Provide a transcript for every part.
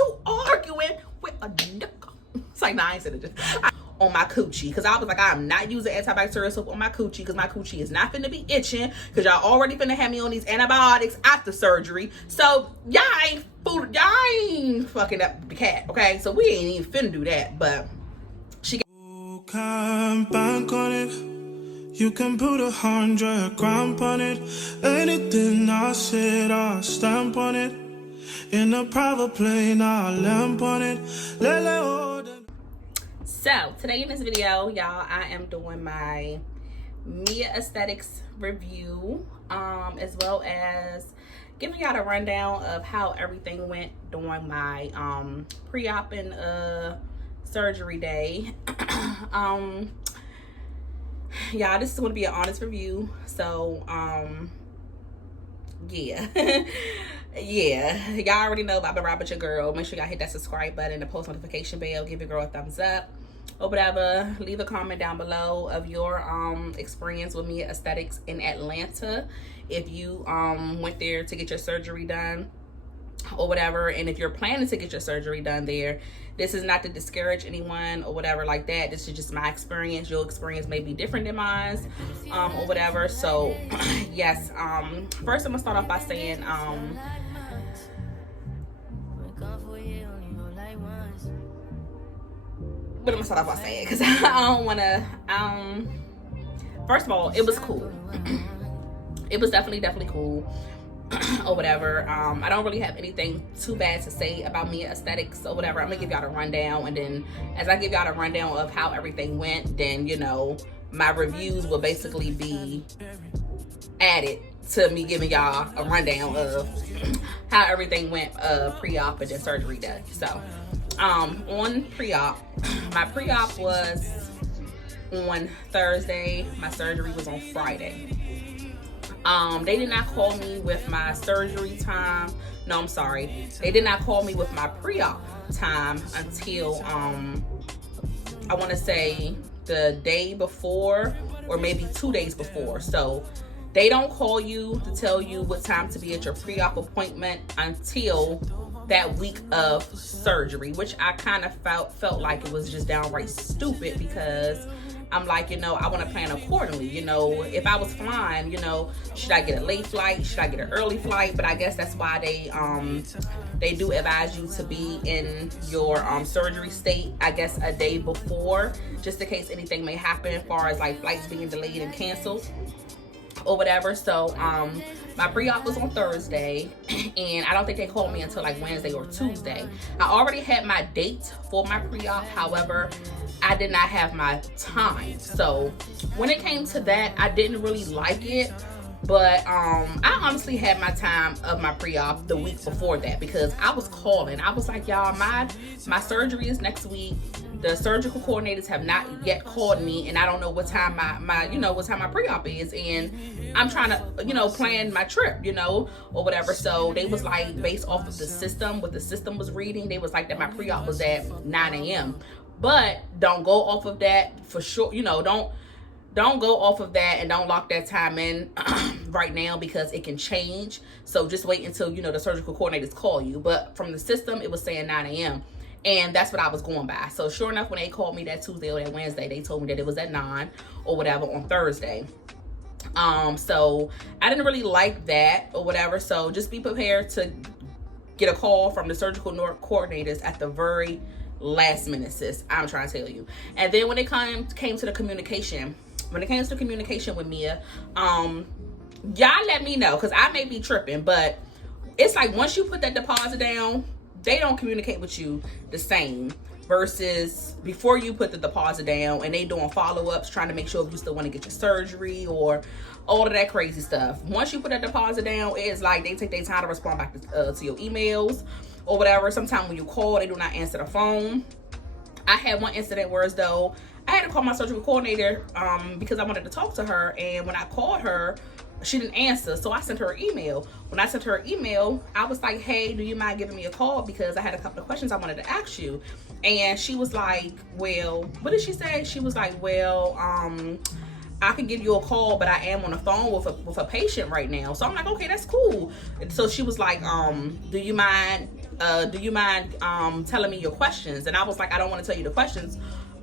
you arguing with a nigga? It's like, nah, I ain't said it. On my coochie, because I was like, I'm not using antibacterial soap on my coochie because my coochie is not finna be itching because y'all already finna have me on these antibiotics after surgery. So y'all ain't fucking up the cat, okay? So we ain't even finna do that. But she can bank on it. You can put 100 grand on it. Anything I said, I'll stamp on it. In a private plane, I'll lamp on it. So today in this video, y'all, I am doing my Mia Aesthetics review, as well as giving y'all a rundown of how everything went during my pre-op and surgery day. Y'all, this is going to be an honest review. So yeah. Yeah, y'all already know about the ride with your girl. Make sure y'all hit that subscribe button, the post notification bell, give your girl a thumbs up or whatever. Leave a comment down below of your experience with Mia Aesthetics in Atlanta, if you went there to get your surgery done or whatever, and if you're planning to get your surgery done there. This is not to discourage anyone or whatever like that. This is just my experience. Your experience may be different than mine, or whatever. So yes, first I'm gonna start off by saying but I'm gonna start off by saying, because I don't want to first of all, it was cool. It was definitely cool or whatever. I don't really have anything too bad to say about Mia Aesthetics or whatever. I'm gonna give y'all a rundown, and then as I give y'all a rundown of how everything went, then you know my reviews will basically be added to me giving y'all a rundown of how everything went pre-op and then surgery day. So on pre-op, my pre-op was on Thursday, my surgery was on Friday. They did not call me with my surgery time. No, I'm sorry. They did not call me with my pre-op time until I want to say the day before or maybe 2 days before. So they don't call you to tell you what time to be at your pre-op appointment until that week of surgery, which I kind of felt like it was just downright stupid, because I'm like, you know, I want to plan accordingly. You know, if I was flying, you know, should I get a late flight? Should I get an early flight? But I guess that's why they do advise you to be in your surgery state, I guess, a day before, just in case anything may happen as far as like flights being delayed and canceled or whatever. So my pre-op was on Thursday, and I don't think they called me until like Wednesday or Tuesday. I already had my date for my pre-op, however, I did not have my time. So when it came to that, I didn't really like it. But I honestly had my time of my pre-op the week before that, because I was calling. I was like, y'all, my surgery is next week. The surgical coordinators have not yet called me, and I don't know what time my pre-op is, and I'm trying to, you know, plan my trip, you know, or whatever. So they was like, based off of the system, what the system was reading, they was like that my pre-op was at 9 a.m. But don't go off of that for sure. You know, don't go off of that, and don't lock that time in right now, because it can change. So just wait until, you know, the surgical coordinators call you. But from the system, it was saying 9 a.m. And that's what I was going by. So sure enough, when they called me that Tuesday or that Wednesday, they told me that it was at 9 or whatever on Thursday. So I didn't really like that or whatever. So just be prepared to get a call from the surgical coordinators at the very last minute, sis. I'm trying to tell you. And then when it came to the communication, with Mia, y'all let me know, because I may be tripping, but it's like once you put that deposit down, they don't communicate with you the same versus before you put the deposit down and they doing follow-ups trying to make sure if you still want to get your surgery or all of that crazy stuff. Once you put that deposit down, it's like they take their time to respond back to your emails or whatever. Sometimes when you call, they do not answer the phone. I had one incident where as though I had to call my surgical coordinator because I wanted to talk to her, and when I called her, she didn't answer, so I sent her an email. When I sent her an email, I was like, hey, do you mind giving me a call, because I had a couple of questions I wanted to ask you. And she was like, well, what did she say? She was like, well, I can give you a call, but I am on the phone with a patient right now. So I'm like, okay, that's cool. And so she was like, do you mind do you mind telling me your questions? And I was like, I don't want to tell you the questions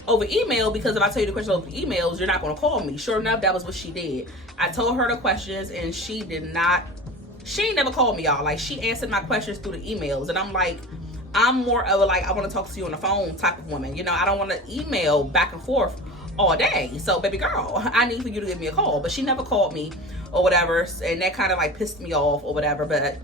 over email, because if I tell you the questions over emails, you're not going to call me. Sure enough, that was what she did. I told her the questions, and she ain't never called me, y'all. Like, she answered my questions through the emails, and I'm like, I'm more of a, like, I want to talk to you on the phone type of woman. You know, I don't want to email back and forth all day. So, baby girl, I need for you to give me a call. But she never called me or whatever, and that kind of like pissed me off or whatever. But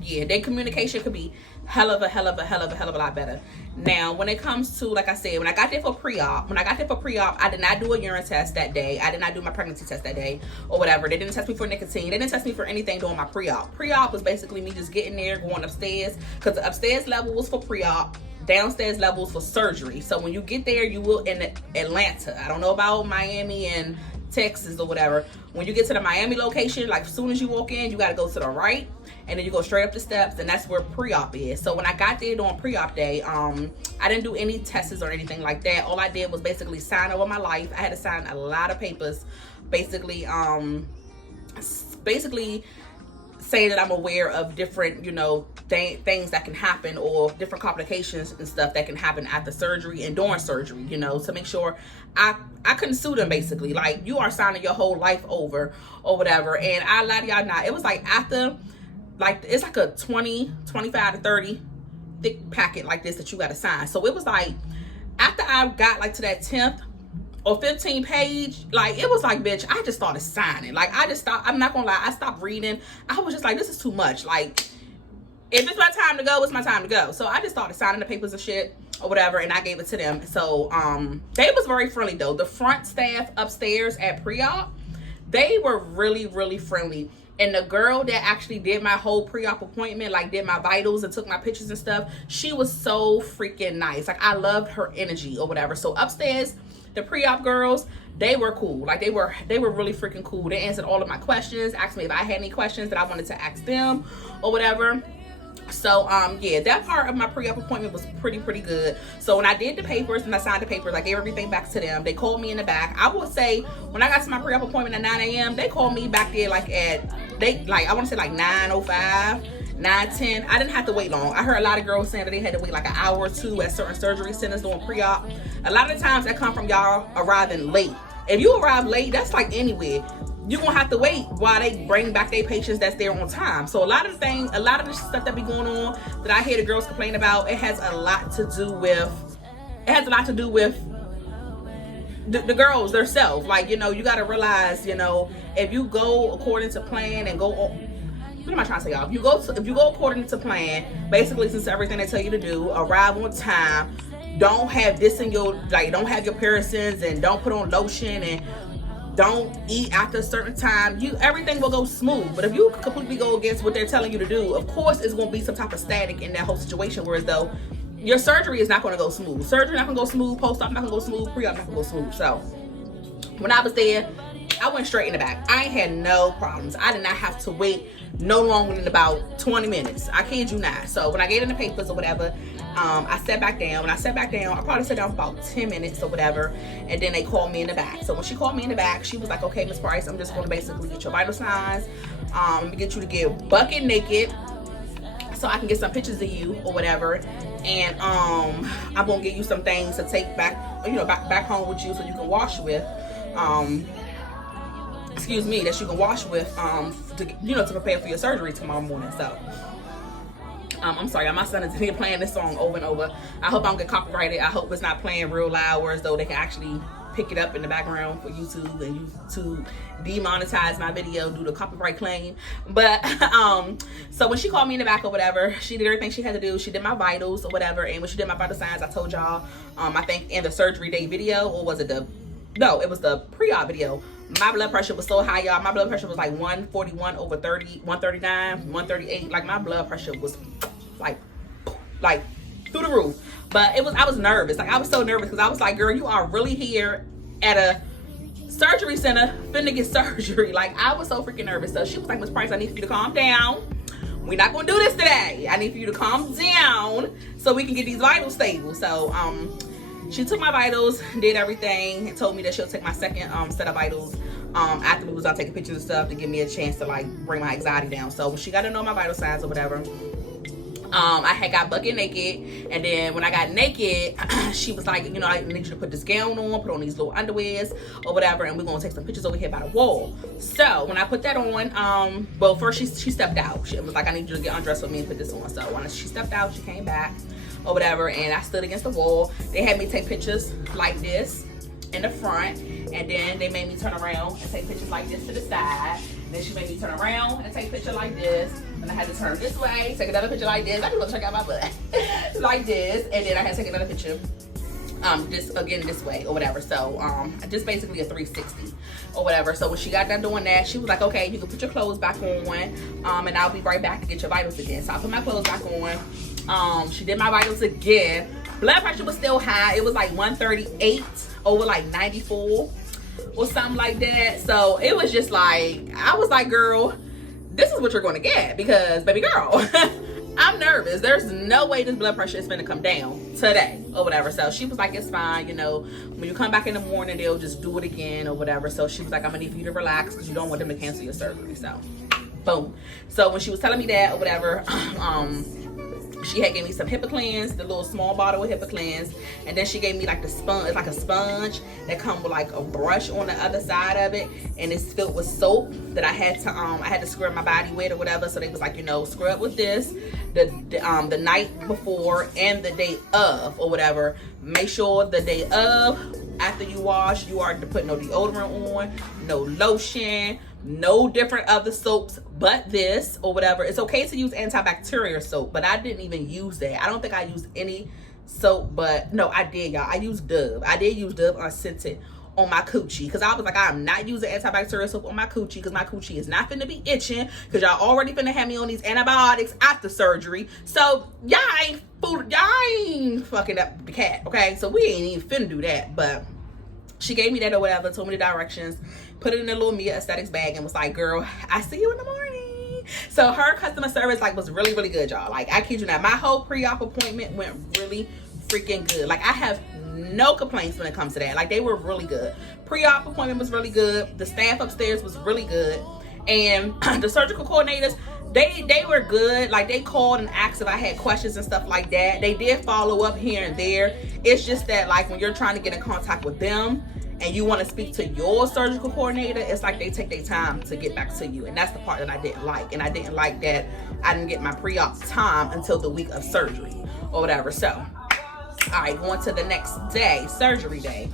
yeah, their communication could be hell of a lot better. Now, when it comes to, like I said, when I got there for pre-op, I did not do a urine test that day. I did not do my pregnancy test that day or whatever. They didn't test me for nicotine. They didn't test me for anything during my pre-op. Pre-op was basically me just getting there, going upstairs, because the upstairs level was for pre-op, downstairs levels for surgery. So when you get there, you will in Atlanta. I don't know about Miami and Texas or whatever. When you get to the Miami location, like as soon as you walk in, you got to go to the right, and then you go straight up the steps, and that's where pre-op is. So when I got there during pre-op day, I didn't do any tests or anything like that. All I did was basically sign over my life. I had to sign a lot of papers, basically saying that I'm aware of different, you know, things that can happen, or different complications and stuff that can happen after surgery and during surgery, you know, to make sure I couldn't sue them, basically. Like, you are signing your whole life over or whatever. And I lie to y'all not, it was like after, like, it's like a 25 to 30 thick packet like this that you got to sign. So it was like after I got like to that 10th or 15th page, like, it was like, bitch, I just started signing. Like, I just stopped. I'm not gonna lie, I stopped reading. I was just like, this is too much. Like, if it's my time to go, it's my time to go. So I just started signing the papers and shit or whatever, and I gave it to them. So they was very friendly though. The front staff upstairs at pre-op, they were really friendly. And the girl that actually did my whole pre-op appointment, like did my vitals and took my pictures and stuff, she was so freaking nice. Like, I loved her energy or whatever. So upstairs, the pre-op girls, they were cool. Like, they were really freaking cool. They answered all of my questions, asked me if I had any questions that I wanted to ask them or whatever. So yeah, that part of my pre-op appointment was pretty good. So when I did the papers and I signed the papers, I gave everything back to them. They called me in the back. I would say when I got to my pre-op appointment at 9 a.m., they called me back there like at, I want to say like 9:05, 9:10. I didn't have to wait long. I heard a lot of girls saying that they had to wait like an hour or two at certain surgery centers doing pre-op. A lot of the times that come from y'all arriving late. If you arrive late, that's like anywhere, you're gonna have to wait while they bring back their patients that's there on time. So a lot of the stuff that be going on that I hear the girls complain about, it has a lot to do with the girls themselves. Like, you know, you gotta realize, you know, if you go according to plan and go, what am I trying to say, y'all? If you go according to plan, basically, since everything they tell you to do, arrive on time, don't have this in your, like, don't have your parasites, and don't put on lotion, and don't eat after a certain time, everything will go smooth. But if you completely go against what they're telling you to do, of course it's gonna be some type of static in that whole situation, whereas though your surgery is not gonna go smooth. Surgery not gonna go smooth, post-op not gonna go smooth, pre-op not gonna go smooth. So when I was there, I went straight in the back. I had no problems. I did not have to wait no longer than about 20 minutes. I kid you not. So when I gave in the papers or whatever, I sat back down. When I sat back down, I probably sat down for about 10 minutes or whatever, and then they called me in the back. So when she called me in the back, she was like, okay, Miss Price, I'm just going to basically get your vital signs, get you to get bucket naked so I can get some pictures of you or whatever, and I'm going to give you some things to take back, you know, back home with you so you can wash with, that you can wash with, to prepare for your surgery tomorrow morning. So I'm sorry, my son is here playing this song over and over. I hope I don't get copyrighted. I hope it's not playing real loud, whereas though they can actually pick it up in the background for YouTube, and YouTube demonetize my video due to copyright claim. But so when she called me in the back or whatever, she did everything she had to do. She did my vitals or whatever, and when she did my vital signs, I told y'all, I think in the surgery day video, or was it it was the pre-op video, my blood pressure was so high, y'all. My blood pressure was like 141 over 30, 139, 138. Like, my blood pressure was like through the roof. But I was nervous. Like, I was so nervous because I was like, girl, you are really here at a surgery center finna get surgery. Like, I was so freaking nervous. So she was like, Miss Price, I need for you to calm down. We're not gonna do this today. I need for you to calm down so we can get these vitals stable. So she took my vitals, did everything, and told me that she'll take my second set of vitals after we was done taking pictures and stuff, to give me a chance to like bring my anxiety down. So she got to know my vital signs or whatever. I had got bucket naked, and then when I got naked, she was like, you know, I need you to put this gown on, put on these little underwears or whatever, and we're gonna take some pictures over here by the wall. So when I put that on, well, first she stepped out. She was like, I need you to get undressed with me and put this on. So when she stepped out, she came back or whatever, and I stood against the wall. They had me take pictures like this in the front, and then they made me turn around and take pictures like this to the side. And then she made me turn around and take a picture like this. And I had to turn this way, take another picture like this. I just want to check out my butt. Like this. And then I had to take another picture this way or whatever. So just basically a 360 or whatever. So when she got done doing that, she was like, okay, you can put your clothes back on, and I'll be right back to get your vitals again. So I put my clothes back on. She did my vitals again. Blood pressure was still high. It was like 138 over like 94 or something like that. So it was just like, I was like, girl, this is what you're going to get, because baby girl, I'm nervous. There's no way this blood pressure is going to come down today or whatever. So she was like, it's fine. You know, when you come back in the morning, they'll just do it again or whatever. So she was like, I'm gonna need for you to relax because you don't want them to cancel your surgery. So boom. So when she was telling me that or whatever, she had gave me some HipaCleanse, the little small bottle of HipaCleanse, and then she gave me like the sponge. It's like a sponge that comes with like a brush on the other side of it, and it's filled with soap that I had to scrub my body with or whatever. So they was like, you know, scrub with this the night before and the day of or whatever. Make sure the day of, after you wash, you are to put no deodorant on, no lotion, no different other soaps but this or whatever. It's okay to use antibacterial soap, but I didn't even use that. I don't think I used any soap, but no, I did, y'all. I used Dove. I did use Dove unscented on my coochie, because I was like, I'm not using antibacterial soap on my coochie, because my coochie is not finna be itching, because y'all already finna have me on these antibiotics after surgery. So y'all ain't fucking up the cat, okay? So we ain't even finna do that. But she gave me that or whatever, told me the directions, put it in a little Mia Aesthetics bag, and was like, girl, I see you in the morning. So her customer service like was really, really good, y'all. Like, I kid you not, my whole pre-op appointment went really freaking good. Like, I have no complaints when it comes to that. Like, they were really good. Pre-op appointment was really good. The staff upstairs was really good. And the surgical coordinators, they were good. Like, they called and asked if I had questions and stuff like that. They did follow up here and there. It's just that, like, when you're trying to get in contact with them and you want to speak to your surgical coordinator, it's like they take their time to get back to you. And that's the part that I didn't like. And I didn't like that I didn't get my pre-op time until the week of surgery or whatever. So, all right, going to the next day, surgery day.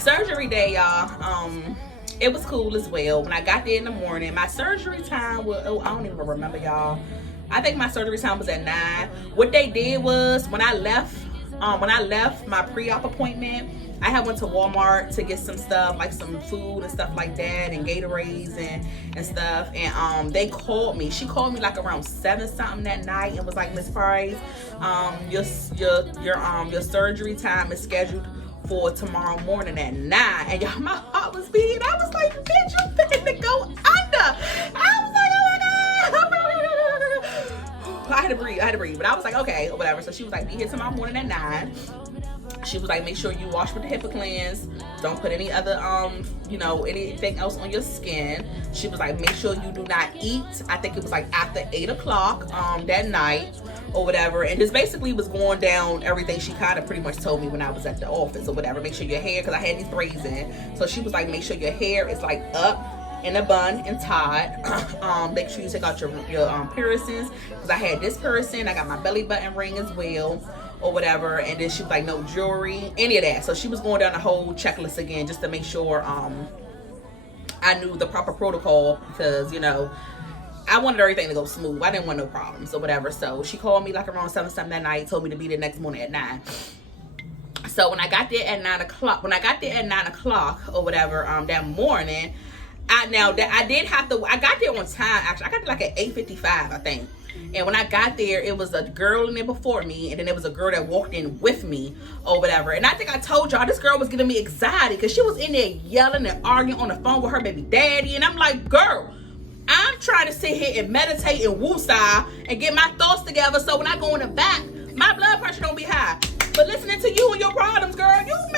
Surgery day, y'all. It was cool as well. When I got there in the morning, my surgery time was, I don't even remember, y'all. I think my surgery time was at 9. What they did was, when I left my pre-op appointment, I had went to Walmart to get some stuff, like some food and stuff like that, and Gatorades and stuff. And they called me. She called me like around 7 something that night and was like, Miss Price, your surgery time is scheduled for tomorrow morning at 9. And y'all, my heart was beating. I was like, bitch, you finna go under. I was like, oh my God. I had to breathe. But I was like, okay, or whatever. So she was like, be here tomorrow morning at 9. She was like, make sure you wash with the HipaCleanse. Don't put any other, anything else on your skin. She was like, make sure you do not eat. I think it was like after 8 o'clock that night or whatever. And just basically was going down everything she kind of pretty much told me when I was at the office or whatever. Make sure your hair, because I had these braids in. So she was like, make sure your hair is like up in a bun and tied. Make sure you take out your piercings, because I had this piercing. I got my belly button ring as well or whatever. And then she was like, no jewelry, any of that. So she was going down the whole checklist again just to make sure I knew the proper protocol, because I wanted everything to go smooth. I didn't want no problems or whatever. So she called me like around 7 something that night, told me to be there next morning at 9. So when I got there at 9 o'clock or whatever that morning, I got there on time. Actually, I got there like at 8:55, I think. And when I got there, it was a girl in there before me, and then there was a girl that walked in with me or whatever. And I think I told y'all, this girl was giving me anxiety because she was in there yelling and arguing on the phone with her baby daddy. And I'm like, girl, I'm trying to sit here and meditate and woosah and get my thoughts together, so when I go in the back, my blood pressure don't be high. But listening to you and your problems, girl, y'all,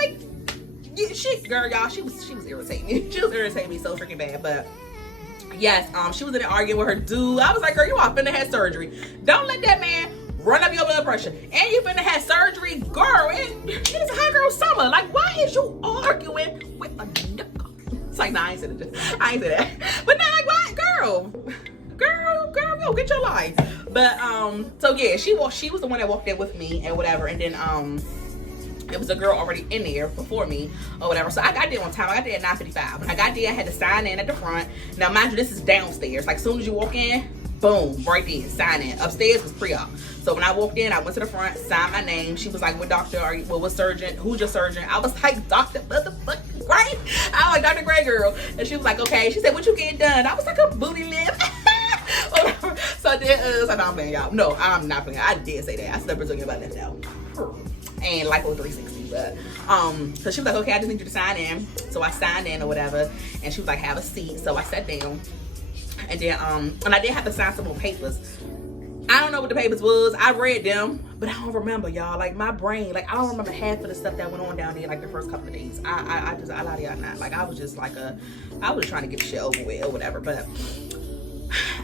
she was irritating me. She was irritating me so freaking bad. But Yes, she was in there arguing with her dude. I was like, girl, you are finna have surgery. Don't let that man run up your blood pressure. And you finna have surgery, girl. It is a hot girl summer. Like, why is you arguing with a nigga? It's like, nah, I ain't said it. I ain't said that. But now, like, what, girl, go get your life. But so yeah, she was the one that walked in with me and whatever, and then it was a girl already in there before me or whatever. So I got there on time. I got there at 9:55. When I got there, I had to sign in at the front. Now, mind you, this is downstairs. Like, as soon as you walk in, boom, right there, sign in. Upstairs was pre-op. So when I walked in, I went to the front, signed my name. She was like, what doctor are you? What surgeon? Who's your surgeon? I was like, Dr. Motherfucking Gray. I was like, Dr. Gray, girl. And she was like, okay. She said, what you getting done? I was like, a booty lift. So then, so no, I'm playing, y'all. No, I'm not playing. I did say that. I slept talking about that now. And lipo 360, but so she was like, okay, I just need you to sign in. So I signed in or whatever, and she was like, have a seat. So I sat down, and then and I did have to sign some more papers. I don't know what the papers was. I read them, but I don't remember, y'all. Like, my brain, like, I don't remember half of the stuff that went on down there, like, the first couple of days. I lie to y'all not. Like, I was just like I was trying to get the shit over with or whatever. But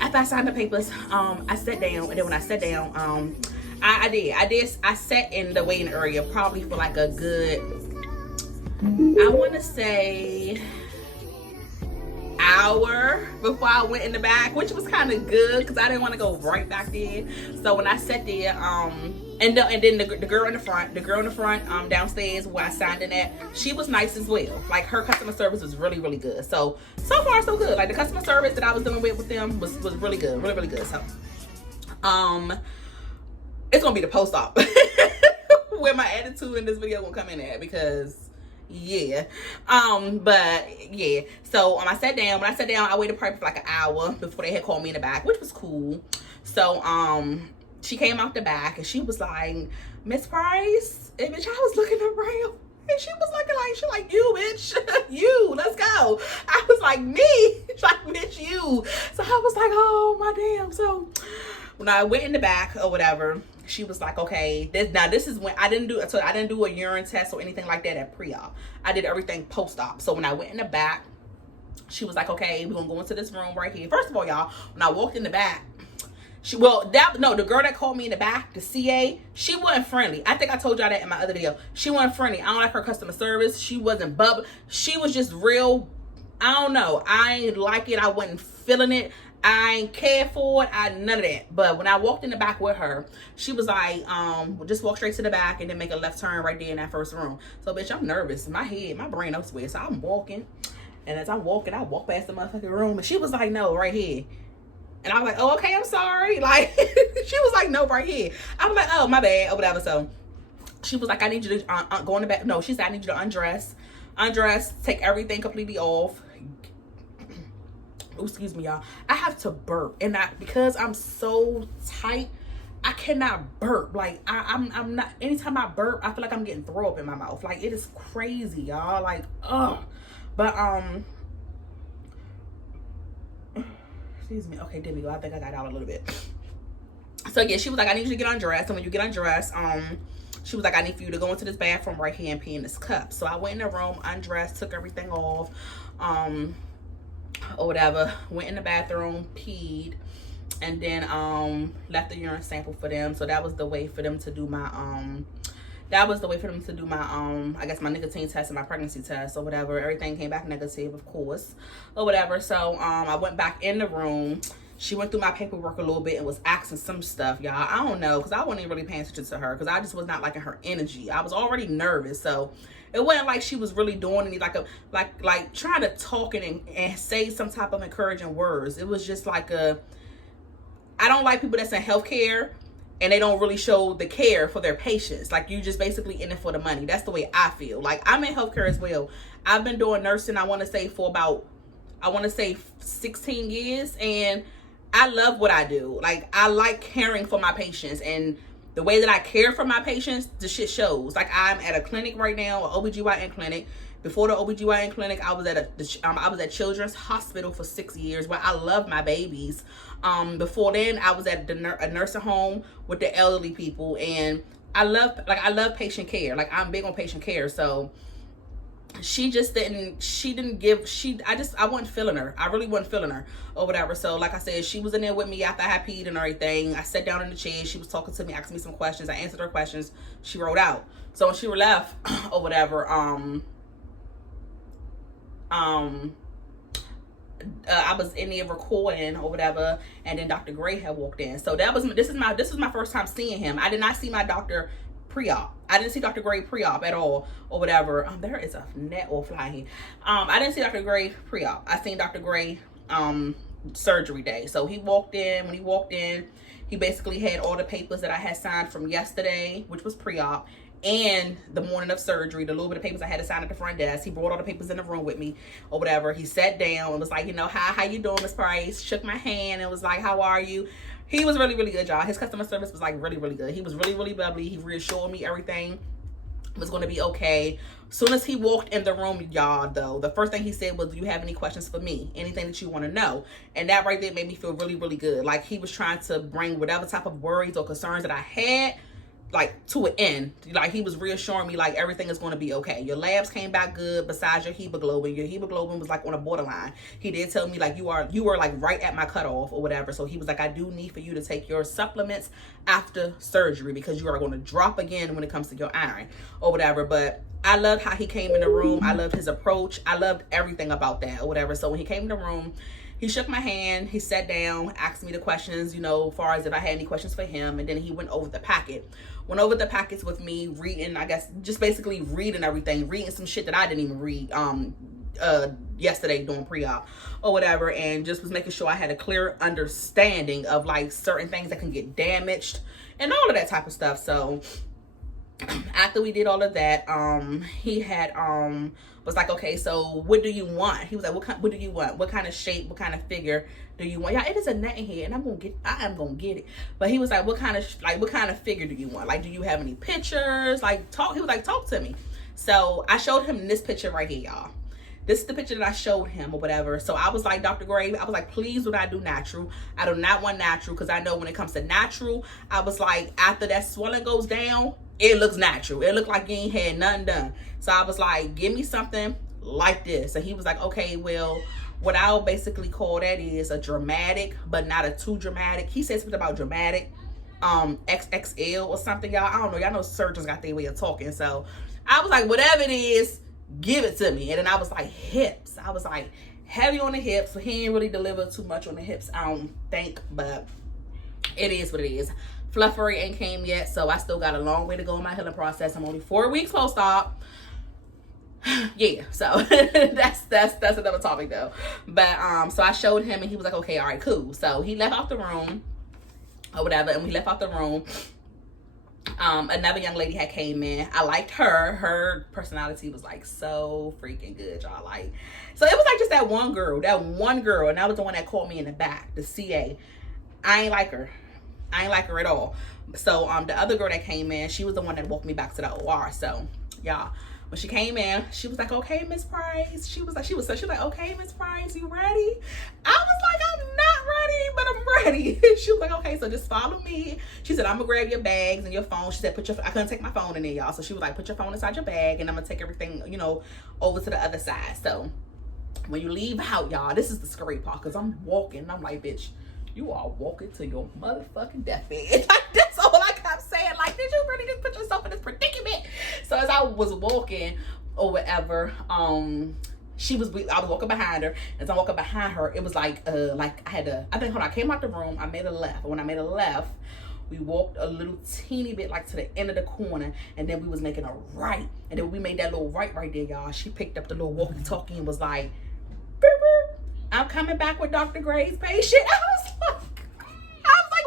after I signed the papers, I sat down, and then when I sat down, I sat in the waiting area probably for like a good, I want to say, hour before I went in the back, which was kind of good because I didn't want to go right back there. So when I sat there, and then the girl in the front, downstairs where I signed in at, she was nice as well. Like, her customer service was really, really good. So far so good. Like, the customer service that I was dealing with them was really good, really, really good. So it's gonna be the post-op where my attitude in this video gonna come in at, because yeah. But yeah, so I sat down. When I sat down, I waited probably for like an hour before they had called me in the back, which was cool. So she came out the back and she was like, Miss Price. And bitch, I was looking around and she was looking like, she like, you bitch, you, let's go. I was like, me? She's like, bitch, you. So I was like, oh my damn. So when I went in the back or whatever, she was like, okay, this is when I didn't do a urine test or anything like that at pre-op. I did everything post-op. So when I went in the back, she was like, okay, we're gonna go into this room right here. First of all, y'all, when I walked in the back, the girl that called me in the back, the CA, she wasn't friendly. I think I told y'all that in my other video. She wasn't friendly. I don't like her customer service. She wasn't she was just real, I don't know. I ain't like it. I wasn't feeling it. I ain't care for it. None of that. But when I walked in the back with her, she was like, just walk straight to the back and then make a left turn right there in that first room. So, bitch, I'm nervous. My brain elsewhere. So I'm walking. And as I'm walking, I walk past the motherfucking room. And she was like, no, right here. And I was like, oh, okay, I'm sorry. Like, she was like, no, right here. I was like, oh, my bad, or whatever. So she was like, I need you to go in the back. No, she said, I need you to undress, take everything completely off. Oh, excuse me, y'all. I have to burp, and because I'm so tight, I cannot burp. Like, I'm not. Anytime I burp, I feel like I'm getting throw up in my mouth. Like, it is crazy, y'all. Like, ugh. But excuse me. Okay, there we go. I think I got out a little bit. So yeah, she was like, I need you to get undressed. And when you get undressed, she was like, I need for you to go into this bathroom right here and pee in this cup. So I went in the room, undressed, took everything off, or whatever, went in the bathroom, peed, and then left the urine sample for them. So that was the way for them to do my I guess my nicotine test and my pregnancy test or whatever. Everything came back negative, of course, or whatever. So I went back in the room. She went through my paperwork a little bit and was asking some stuff, y'all. I don't know, because I wasn't even really paying attention to her, because I just was not liking her energy. I was already nervous, so it wasn't like she was really doing any like trying to talk and say some type of encouraging words. It was just like I don't like people that's in healthcare and they don't really show the care for their patients. Like, you just basically in it for the money. That's the way I feel. Like, I'm in healthcare as well. I've been doing nursing, I want to say 16 years, and I love what I do. Like, I like caring for my patients, and the way that I care for my patients, the shit shows. Like, I'm at a clinic right now, an OBGYN clinic. Before the OBGYN clinic, I was at Children's Hospital for 6 years, where I love my babies. Before then, I was at a nursing home with the elderly people, and I love patient care. Like, I'm big on patient care. So she I wasn't feeling her. I really wasn't feeling her or whatever. So like I said, she was in there with me after I had peed and everything. I sat down in the chair. She was talking to me, asking me some questions. I answered her questions. She wrote out. So when she left or whatever, I was in there recording or whatever, and then Dr. Gray had walked in. So this was my first time seeing him. I did not see my doctor pre-op. I didn't see Dr. Gray pre-op at all or whatever. There is a net or fly here. I didn't see Dr. Gray pre-op. I seen Dr. Gray surgery day. So he walked in. When he walked in, he basically had all the papers that I had signed from yesterday, which was pre-op, and the morning of surgery, the little bit of papers I had to sign at the front desk. He brought all the papers in the room with me or whatever. He sat down and was like, hi, how you doing, Miss Price? Shook my hand and was like, how are you? He was really, really good, y'all. His customer service was like really, really good. He was really, really bubbly. He reassured me everything was going to be okay. Soon as he walked in the room, y'all, though, the first thing he said was, do you have any questions for me? Anything that you want to know? And that right there made me feel really, really good. Like he was trying to bring whatever type of worries or concerns that I had, like, to an end. Like he was reassuring me like everything is going to be okay. Your labs came back good besides your hemoglobin. Your hemoglobin was like on a borderline. He did tell me like you were like right at my cutoff or whatever. So he was like, I do need for you to take your supplements after surgery because you are going to drop again when it comes to your iron or whatever. But I loved how he came in the room. I loved his approach. I loved everything about that or whatever. So when he came in the room, he shook my hand, he sat down, asked me the questions, as far as if I had any questions for him. And then he went over the packet. Went over the packets with me, reading, I guess, just basically reading everything, reading some shit that I didn't even read yesterday doing pre-op or whatever. And just was making sure I had a clear understanding of like certain things that can get damaged and all of that type of stuff. So after we did all of that, he had was like, okay, so what do you want? He was like, what do you want? What kind of shape, what kind of figure do you want? Yeah, it is a net in here, and I am gonna get it. But he was like, what kind of figure do you want? Like, do you have any pictures? Like, talk. He was like, talk to me. So I showed him this picture right here, y'all. This is the picture that I showed him or whatever. So I was like, Dr. Gray, I was like, please do not do natural. I do not want natural because I know when it comes to natural, I was like, after that swelling goes down, it looks natural. It looked like you ain't had nothing done. So I was like, give me something like this. And he was like, okay, well, what I'll basically call that is a dramatic, but not a too dramatic. He said something about dramatic, XXL or something, y'all. I don't know. Y'all know surgeons got their way of talking. So I was like, whatever it is, give it to me. And then I was like, hips. I was like, heavy on the hips. So he didn't really deliver too much on the hips, I don't think, but it is what it is. Fluffery ain't came yet, so I still got a long way to go in my healing process. I'm only 4 weeks post-op. Yeah, so that's another topic though. But so I showed him and he was like, okay, all right, cool. So he left out the room or whatever, and we left out the room. Another young lady had came in. I liked her. Her personality was like so freaking good, y'all. Like, so it was like just that one girl, and that was the one that called me in the back, the CA. I ain't like her at all. So the other girl that came in, she was the one that walked me back to the OR. So y'all, when she came in, she was like, okay, Miss Price. She was like, okay, Miss Price, you ready? I was like, I'm not ready, but I'm ready. She was like, okay, so just follow me. She said, I'm gonna grab your bags and your phone. She said, I couldn't take my phone in there, y'all. So she was like, put your phone inside your bag and I'm gonna take everything, over to the other side. So when you leave out, y'all, this is the scary part, because I'm walking and I'm like, bitch, you are walking to your motherfucking deathbed. Like, that's all I kept saying. Like, did you really just put yourself in this predicament? So as I was walking or whatever, I was walking behind her. As I'm walking behind her, it was like I think when I came out the room, I made a left. When I made a left, we walked a little teeny bit like to the end of the corner, and then we was making a right. And then we made that little right there, y'all. She picked up the little walkie-talkie and was like, beep, beep, I'm coming back with Dr. Gray's patient. I was like,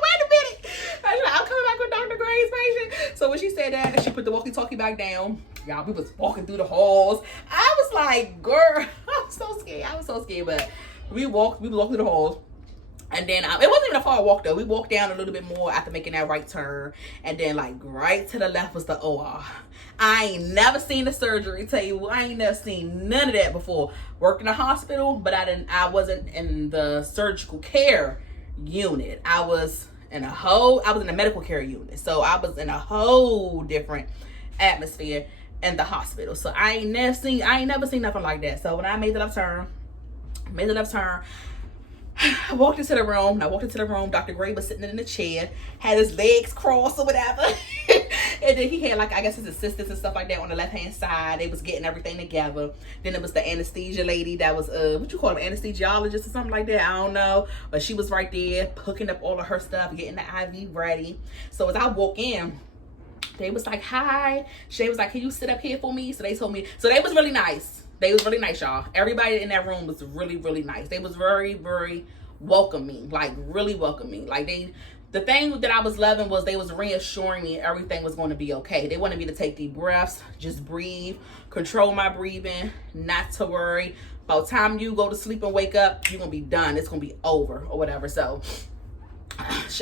wait a minute. I'm coming back with Dr. Gray's patient. So when she said that, and she put the walkie-talkie back down, y'all, we was walking through the halls. I was like, girl, I was so scared. But we walked through the halls. And then it wasn't even a far walk though. We walked down a little bit more after making that right turn. And then like right to the left was the OR. I ain't never seen a surgery table. I ain't never seen none of that before. Worked in a hospital, but I wasn't in the surgical care unit. I was in the medical care unit. So I was in a whole different atmosphere. in the hospital. So I ain't never seen nothing like that. So when I made the left turn, I walked into the room. When I walked into the room, Dr. Gray was sitting in the chair, had his legs crossed or whatever. And then he had, like, I guess his assistants and stuff like that on the left-hand side. They was getting everything together. Then it was the anesthesia lady that was, what you call him, anesthesiologist or something like that. I don't know. But she was right there hooking up all of her stuff, getting the IV ready. So as I walk in, they was like, hi. Shay was like, can you sit up here for me? So they told me, so they was really nice. They was really nice, y'all. Everybody in that room was really, really nice. They was very, very welcoming, like really welcoming. Like the thing that I was loving was they was reassuring me everything was going to be okay. They wanted me to take deep breaths, just breathe, control my breathing, not to worry. By the time you go to sleep and wake up, you're going to be done. It's going to be over or whatever. So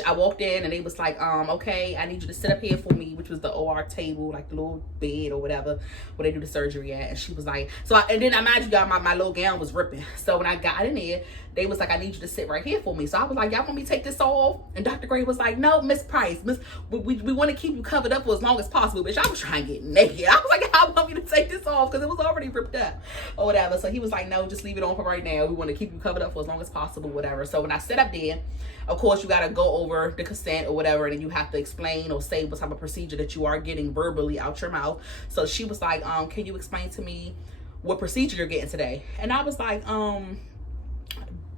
I walked in and they was like, okay, I need you to sit up here for me, which was the OR table, like the little bed or whatever where they do the surgery at. And she was like, and then I imagine y'all, my little gown was ripping. So when I got in there, they was like, I need you to sit right here for me. So I was like, y'all want me to take this off? And Dr. Gray was like, no, Miss Price, we want to keep you covered up for as long as possible. Bitch, I was trying to get naked. I was like, y'all want me to take this off? Because it was already ripped up or whatever. So he was like, no, just leave it on for right now. We want to keep you covered up for as long as possible, whatever. So when I sat up there, of course, you got to go over the consent or whatever, and then you have to explain or say what type of procedure that you are getting verbally out your mouth. So she was like, can you explain to me what procedure you're getting today? And I was like,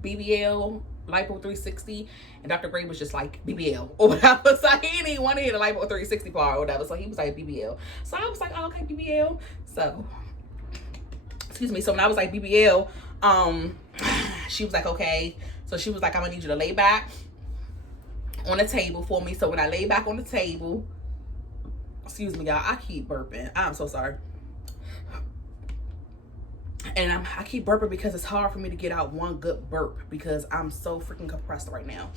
BBL, lipo 360. And Dr. Gray was just like, BBL or whatever. So he didn't even want to hear the lipo 360 part or whatever. So he was like, BBL. So I was like, oh, okay, BBL. So, excuse me. So when I was like, BBL, she was like, okay. So she was like, I'm gonna need you to lay back on the table for me. So when I lay back on the table, excuse me, y'all, I keep burping. I'm so sorry. And I keep burping because it's hard for me to get out one good burp because I'm so freaking compressed right now.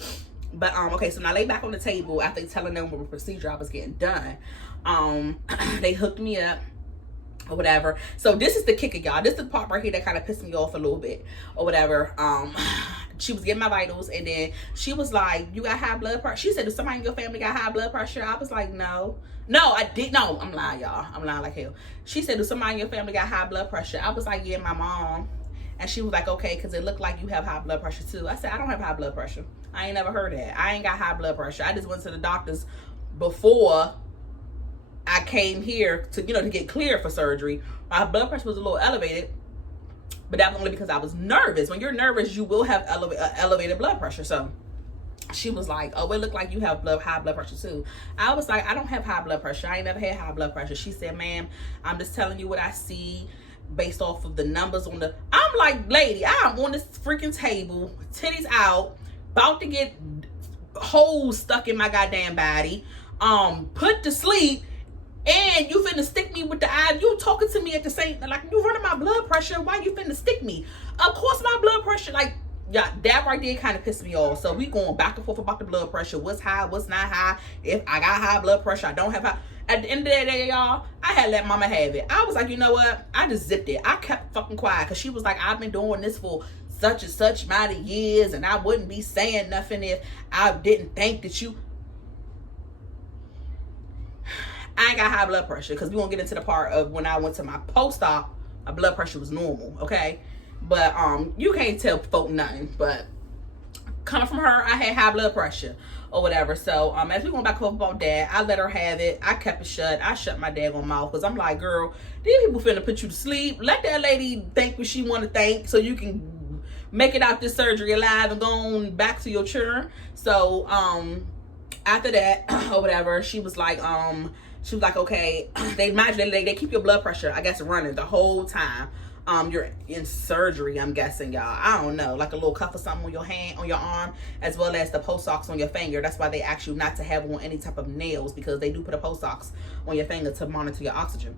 But okay, so when I lay back on the table after telling them what procedure I was getting done, they hooked me up or whatever. So this is the kicker, y'all. This is the part right here that kind of pissed me off a little bit or whatever. She was getting my vitals, and then she was like, you got high blood pressure? She said, does somebody in your family got high blood pressure? I was like, no, I did. No, I'm lying, y'all. I'm lying like hell. She said, does somebody in your family got high blood pressure? I was like, yeah, my mom. And she was like, okay, because it looked like you have high blood pressure too. I said, I don't have high blood pressure. I ain't never heard that. I ain't got high blood pressure. I just went to the doctors before I came here to, to get cleared for surgery. My blood pressure was a little elevated, but that was only because I was nervous. When you're nervous, you will have elevated blood pressure. So she was like, oh, it looked like you have high blood pressure too. I was like, I don't have high blood pressure. I ain't never had high blood pressure. She said, ma'am, I'm just telling you what I see based off of the numbers on the... I'm like, lady, I'm on this freaking table, titties out, about to get holes stuck in my goddamn body, put to sleep, and you finna stick me with the eye. You talking to me at the same, like, you running my blood pressure. Why you finna stick me? Of course my blood pressure, like, yeah, that right there kind of pissed me off. So we going back and forth about the blood pressure. What's high, what's not high. If I got high blood pressure, I don't have high. At the end of the day, y'all, I had let mama have it. I was like, you know what? I just zipped it. I kept fucking quiet because she was like, I've been doing this for such and such amount of years, and I wouldn't be saying nothing if I didn't think that you... I ain't got high blood pressure because we won't get into the part of when I went to my post-op, my blood pressure was normal, okay? But you can't tell folk nothing. But coming from her, I had high blood pressure or whatever. So as we went back home about that, I let her have it. I kept it shut. I shut my daggone mouth because I'm like, girl, these people finna put you to sleep. Let that lady think what she want to think so you can make it out this surgery alive and go on back to your children. So after that or whatever, she was like, okay, they keep your blood pressure, I guess, running the whole time. You're in surgery, I'm guessing, y'all. I don't know, like a little cuff or something on your hand, on your arm, as well as the post ox on your finger. That's why they ask you not to have on any type of nails, because they do put a post ox on your finger to monitor your oxygen.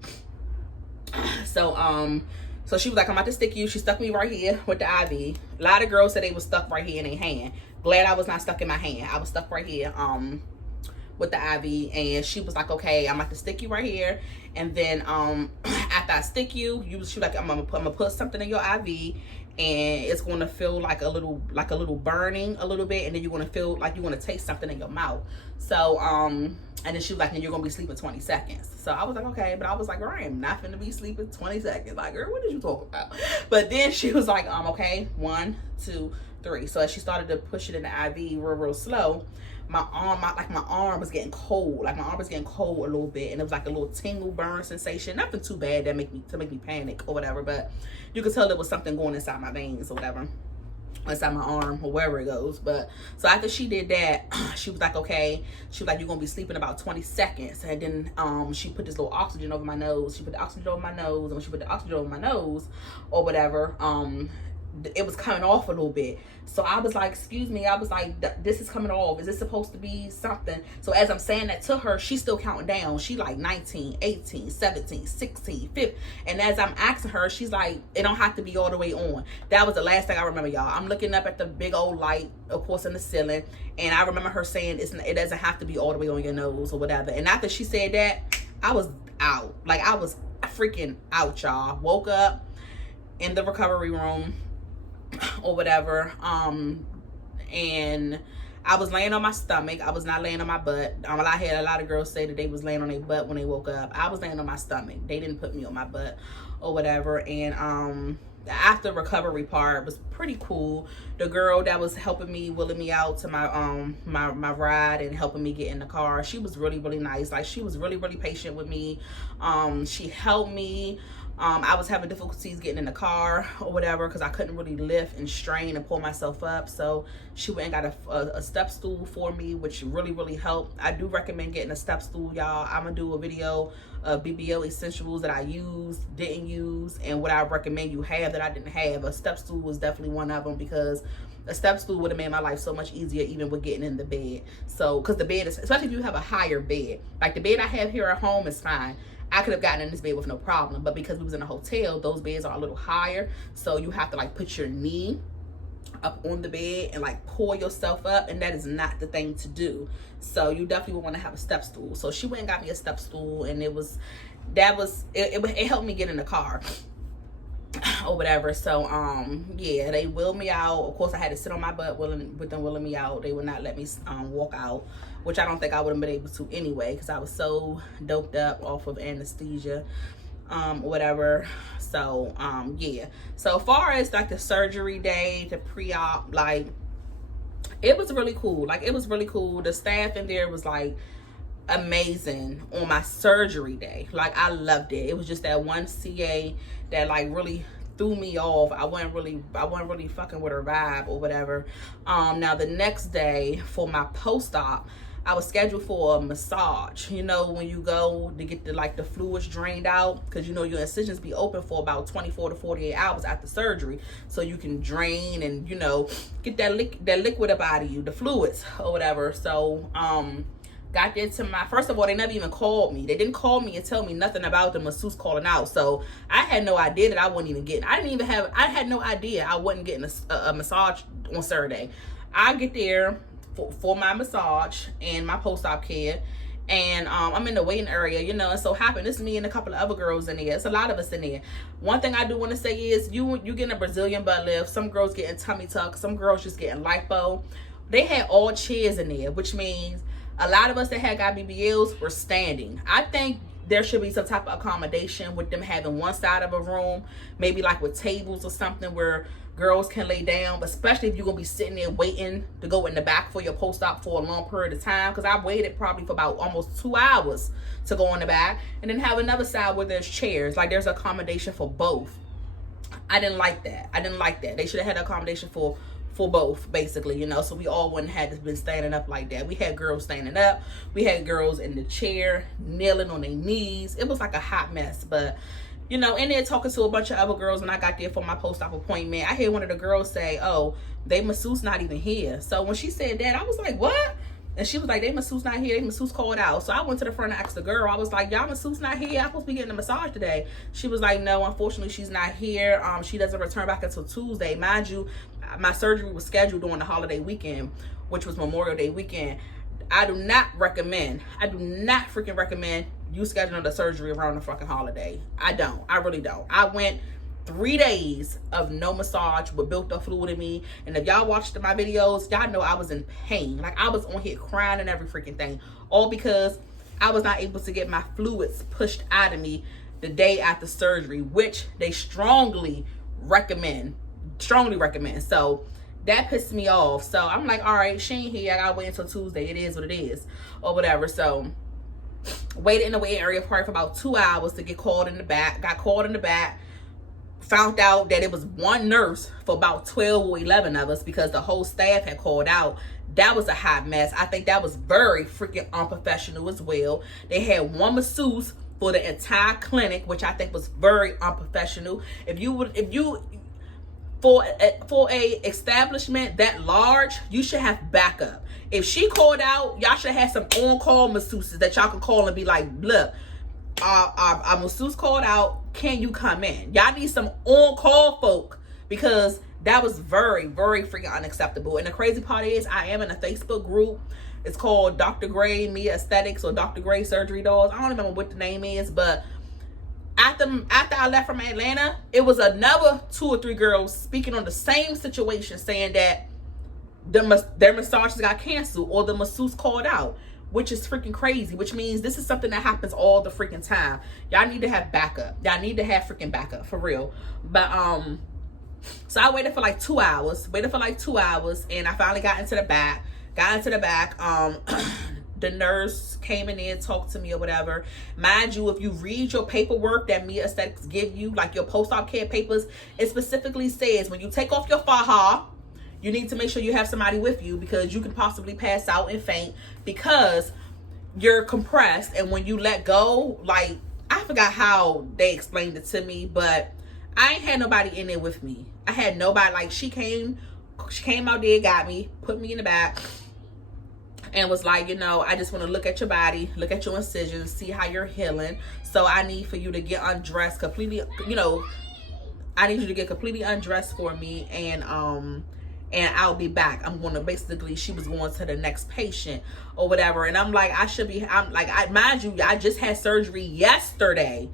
So she was like, I'm about to stick you. She stuck me right here with the IV. A lot of girls said they was stuck right here in their hand. Glad I was not stuck in my hand. I was stuck right here with the IV. And she was like, okay, I'm about to stick you right here. And then after I stick you, she was like, I'm gonna put something in your IV. and it's going to feel like a little burning a little bit, and then you're going to feel like you're going to taste something in your mouth. So and then she was like, and you're going to be sleeping 20 seconds. So I was like, okay. But I was like, girl, I am not finna be sleeping 20 seconds. Like, girl, what did you talk about? But then she was like, okay, 1, 2, 3. So as she started to push it in the IV real slow, my arm was getting cold. Like, my arm was getting cold a little bit, and it was like a little tingle burn sensation. Nothing too bad that make me panic or whatever, but you could tell there was something going inside my veins or whatever, inside my arm or wherever it goes. But so after she did that, she was like, okay. She was like, you're gonna be sleeping about 20 seconds. And then she put this little oxygen over my nose. She put the oxygen over my nose, and when she put the oxygen over my nose or whatever, it was coming off a little bit. So I was like, excuse me, I was like, this is coming off. Is this supposed to be something? So as I'm saying that to her, she's still counting down. She like 19, 18, 17, 16, 15. And as I'm asking her, she's like, it don't have to be all the way on. That was the last thing I remember, y'all. I'm looking up at the big old light, of course, in the ceiling. And I remember her saying, it doesn't have to be all the way on your nose or whatever. And after she said that, I was out. Like, I was freaking out, y'all. Woke up in the recovery room or whatever, and I was laying on my stomach. I was not laying on my butt. I had a lot of girls say that they was laying on their butt when they woke up. I was laying on my stomach. They didn't put me on my butt or whatever. And the after recovery part was pretty cool. The girl that was helping me, wheeling me out to my my ride and helping me get in the car, she was really, really nice. Like, she was really, really patient with me. She helped me. I was having difficulties getting in the car or whatever because I couldn't really lift and strain and pull myself up. So she went and got a step stool for me, which really, really helped. I do recommend getting a step stool, y'all. I'm going to do a video of BBL essentials that I used, didn't use, and what I recommend you have that I didn't have. A step stool was definitely one of them, because a step stool would have made my life so much easier, even with getting in the bed. So, because the bed is, especially if you have a higher bed, like the bed I have here at home is fine. I could have gotten in this bed with no problem, but because we was in a hotel, those beds are a little higher, so you have to like put your knee up on the bed and like pull yourself up, and that is not the thing to do. So you definitely would want to have a step stool. So she went and got me a step stool, and it helped me get in the car or whatever. So yeah, they wheeled me out. Of course, I had to sit on my butt with them wheeling me out. They would not let me walk out, which I don't think I would have been able to anyway, because I was so doped up off of anesthesia whatever. So yeah, so far as like the surgery day, the pre-op, like it was really cool. Like, it was really cool. The staff in there was like amazing on my surgery day. Like, I loved it. It was just that one CA that like really threw me off. I wasn't really fucking with her vibe or whatever. Now the next day for my post-op, I was scheduled for a massage. You know, when you go to get the fluids drained out, because you know your incisions be open for about 24 to 48 hours after surgery, so you can drain and, you know, get that liquid up out of you, the fluids or whatever. So got there to my, first of all, they never even called me. They didn't call me and tell me nothing about the masseuse calling out. So I had no idea that I wasn't even getting, I had no idea I wasn't getting a massage on Saturday. I get there for my massage and my post-op care, and I'm in the waiting area, you know, and so happened it's me and a couple of other girls in there. It's a lot of us in there. One thing I do want to say is you getting a Brazilian butt lift, some girls getting tummy tuck, some girls just getting lipo. They had all chairs in there, which means a lot of us that had got BBLs were standing. I think there should be some type of accommodation with them having one side of a room, maybe like with tables or something where girls can lay down, but especially if you're gonna be sitting there waiting to go in the back for your post-op for a long period of time, because I waited probably for about almost 2 hours to go in the back, and then have another side where there's chairs, like there's accommodation for both. I didn't like that. They should have had accommodation for both, basically, you know, so we all wouldn't have been standing up like that. We had girls standing up, we had girls in the chair kneeling on their knees. It was like a hot mess. But you know, in there talking to a bunch of other girls when I got there for my post-op appointment, I heard one of the girls say, oh, they masseuse not even here. So when she said that, I was like, what? And she was like, they masseuse not here, they masseuse called out. So I went to the front and asked the girl, I was like, y'all masseuse not here? I'm supposed to be getting a massage today. She was like, no, unfortunately she's not here. She doesn't return back until Tuesday. Mind you, my surgery was scheduled during the holiday weekend, which was Memorial Day weekend. I do not freaking recommend you scheduling the surgery around the fucking holiday. I really don't. I went 3 days of no massage with built up fluid in me. And if y'all watched my videos, y'all know I was in pain. Like, I was on here crying and every freaking thing, all because I was not able to get my fluids pushed out of me the day after surgery, which they strongly recommend. So that pissed me off. So I'm like, all right, she ain't here, I gotta wait until Tuesday. It is what it is, or whatever. So waited in the waiting area probably for about 2 hours to get called in the back. Got called in the back. Found out that it was one nurse for about 12 or 11 of us because the whole staff had called out. That was a hot mess. I think that was very freaking unprofessional as well. They had one masseuse for the entire clinic, which I think was very unprofessional. For a establishment that large, you should have backup. If she called out, y'all should have some on-call masseuses that y'all can call and be like, look, our masseuse called out, can you come in? Y'all need some on-call folk, because that was very, very freaking unacceptable. And the crazy part is, I am in a Facebook group. It's called Dr.Gray Me Aesthetics, or Dr.Gray Surgery Dolls. I don't remember what the name is, but after I left from Atlanta, it was another 2 or 3 girls speaking on the same situation, saying that their massages got canceled or the masseuse called out, which is freaking crazy, which means this is something that happens all the freaking time. Y'all need to have backup. Y'all need to have freaking backup, for real. But so I waited for like 2 hours, and I finally got into the back. The nurse came in there, talked to me or whatever. Mind you, if you read your paperwork that Mia Aesthetics give you, like your post-op care papers, it specifically says when you take off your faja, you need to make sure you have somebody with you, because you can possibly pass out and faint because you're compressed. And when you let go, like, I forgot how they explained it to me, but I ain't had nobody in there with me. I had nobody. Like, she came out there, got me, put me in the back, and was like, you know, I just want to look at your body, look at your incisions, see how you're healing. So I need for you to get undressed completely, you know, I need you to get completely undressed for me, and I'll be back. I'm going to basically, she was going to the next patient or whatever. And I'm like, mind you, I just had surgery yesterday,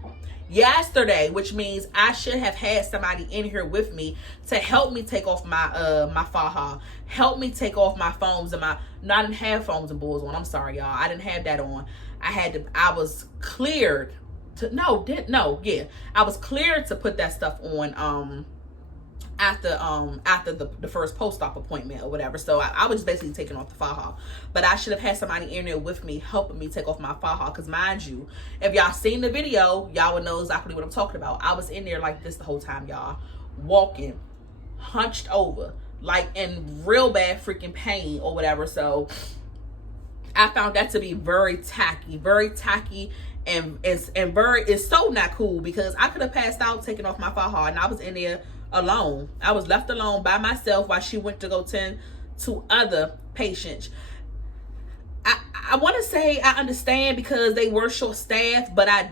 which means I should have had somebody in here with me to help me take off my faja, help me take off my foams and no, I didn't have foams and balls on. I'm sorry, y'all. I didn't have that on. I was cleared to, I was cleared to put that stuff on, after the first post-op appointment or whatever. So I was basically taking off the faja, but I should have had somebody in there with me helping me take off my faja, because mind you, if y'all seen the video, y'all would know exactly what I'm talking about. I was in there like this the whole time, y'all, walking hunched over, like in real bad freaking pain or whatever. So I found that to be very tacky, and it's so not cool, because I could have passed out taking off my faja, and I was in there alone. I was left alone by myself while she went to go tend to other patients. I want to say I understand because they were short staffed, but I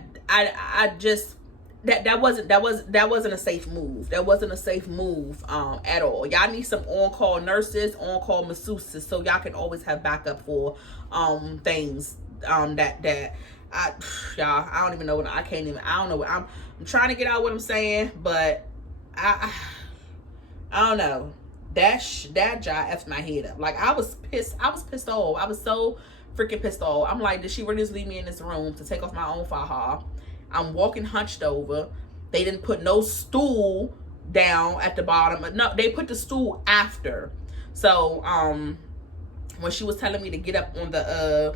just that wasn't a safe move. That wasn't a safe move at all. Y'all need some on-call nurses, on-call masseuses, so y'all can always have backup for things that y'all, I don't even know what I don't know. I'm trying to get out what I'm saying, but I don't know. That job effed my head up. Like, I was pissed off. I was so freaking pissed off. I'm like, did she really just leave me in this room to take off my own faja? I'm walking hunched over. They didn't put no stool down at the bottom. No, they put the stool after. So when she was telling me to get up on the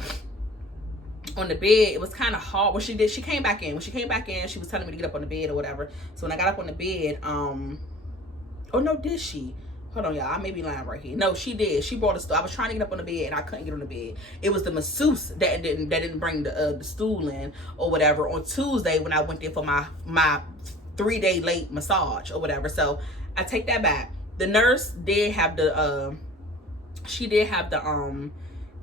bed, it was kind of hard. She came back in. When she came back in, she was telling me to get up on the bed or whatever. So when I got up on the bed, oh no, did she? Hold on, y'all. I may be lying right here. No, she did. She brought a stool. I was trying to get up on the bed and I couldn't get on the bed. It was the masseuse that didn't bring the stool in or whatever on Tuesday when I went there for my 3-day late massage or whatever. So I take that back. The nurse did have the